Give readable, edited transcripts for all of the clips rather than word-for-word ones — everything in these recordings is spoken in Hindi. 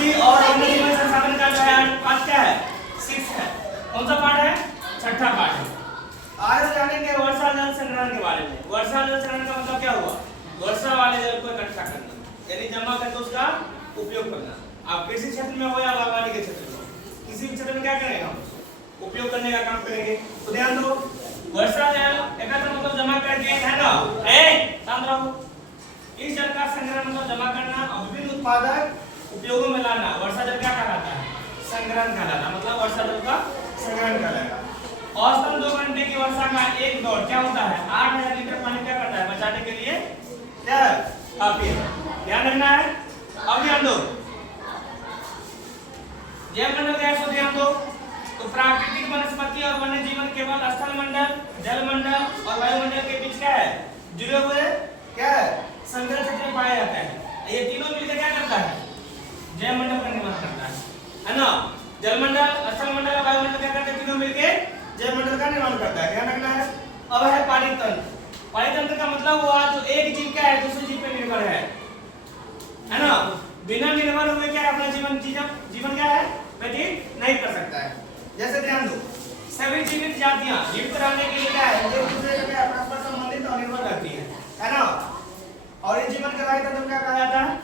प्रकृति और वन्य जीवन संसाधन का जो है पार्ट क्या है? 6 है। कौन सा पार्ट है? छठा पार्ट है। आज जानेंगे वर्षा जल संग्रहण के बारे में। वर्षा जल संग्रहण का मतलब क्या हुआ? वर्षा वाले जल को इकट्ठा करना, यानी जमा करके उसका उपयोग करना। आप कृषि क्षेत्र में हो या बागवानी के क्षेत्र में हो, किसी भी क्षेत्र में क्या करेंगे हम? उपयोग करने का काम करेंगे। तो ध्यान दो, वर्षा जल एकत्र मतलब जमा करके, है ना? शांत रहो। इस जल का संग्रहण मतलब जमा करना और विभिन्न उत्पादक उपयोगों में लाना। वर्षा जल क्या कहलाता है? संग्रहण कहलाता, मतलब वर्षा जल का संग्रहण कहलाता। औसतन 2 घंटे की वर्षा का एक दौर क्या होता है? 8000 लीटर पानी क्या करता है? बचाने के लिए क्या काफी है। ध्यान रखना है। अब ध्यान दो, जैव मंडल क्या है? ध्यान दो। तो प्राकृतिक वनस्पति और वन्य जीवन केवल स्थल मंडल, जल मंडल और वायुमंडल के बीच क्या है? जुड़े हुए क्या है? संग्रह क्षेत्र में पाया जाता है। ये तीनों मिलकर क्या करता है? जैव मंडल का निर्माण करता है ना? जल मंडल, स्थल मंडल और वायुमंडल क्या करते हैं? तीनों मिलकर जैव मंडल का निर्माण करता है। ध्यान रखना है। अब है पानी तंत्र। पानी तंत्र का मतलब हुआ जो एक जीव क्या है दूसरे जीव पे निर्भर है ना? बिना निर्भर हुए क्या है अपना जीवन क्या है? व्यतीत नहीं कर सकता है। जैसे ध्यान दो, सभी जीवित जातियां जीवित रहने के लिए क्या है? एक दूसरे से क्या परस्पर संबंधित और निर्भर रहती है ना? और इस जीवन का राही तंत्र क्या कहा जाता है?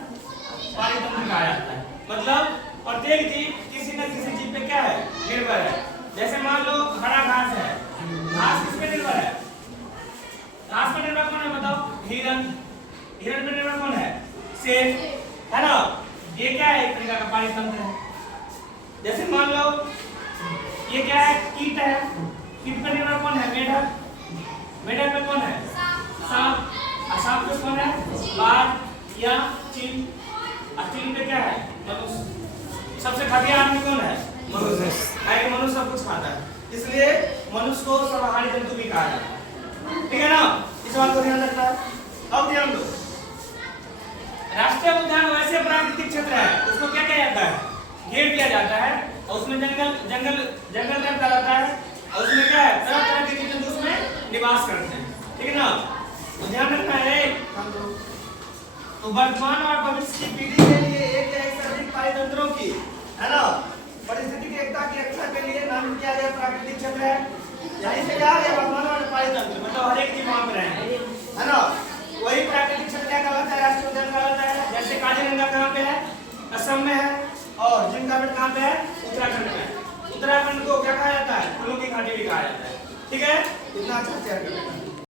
पानी तंत्र कहा जाता है। मतलब प्रत्येक जीव किसी न किसी जीव पे क्या है? निर्भर है। जैसे मान लो हरा घास है, घास किस पे निर्भर है? घास पर निर्भर कौन है बताओ? हिरण। हिरण पर निर्भर कौन है? शेर, है ना? ये क्या है? एक प्रकार का पानी तंत्र है। जैसे मान लो ये क्या है? कीट है। कीट पर निर्भर कौन है? मेढक। मेढक पे कौन है? सांप। और सांप पे कौन है? बाघ या चील। और चील पे क्या है? मनुष्य। सबसे घटिया आदमी कौन है? मनुष्य। है, मनुष्य सब कुछ खाता है, इसलिए मनुष्य को सर्वाहारी जंतु भी कहा जाता है। ठीक है ना? इस बात को ध्यान रखना। अब ध्यान दो, राष्ट्रीय उद्यान वैसे प्राकृतिक क्षेत्र है उसको क्या किया जाता है? घेर दिया जाता है और उसमें जंगल टाइप का रहता है और उसमें क्या है? तरह तरह के जीव जंतु उसमें निवास करते हैं। ठीक है ना? तो ध्यान रखना है। तो वर्तमान और भविष्य की पीढ़ी के लिए एक या एक से अधिक पानी तंत्रों की, है ना, परिस्थितिक एकता की रक्षा के लिए नामित किया गया प्राकृतिक क्षेत्र है। यहीं से क्या है? वर्तमान और पानी तंत्र, मतलब हर एक जीव वहां पे रहेंगे।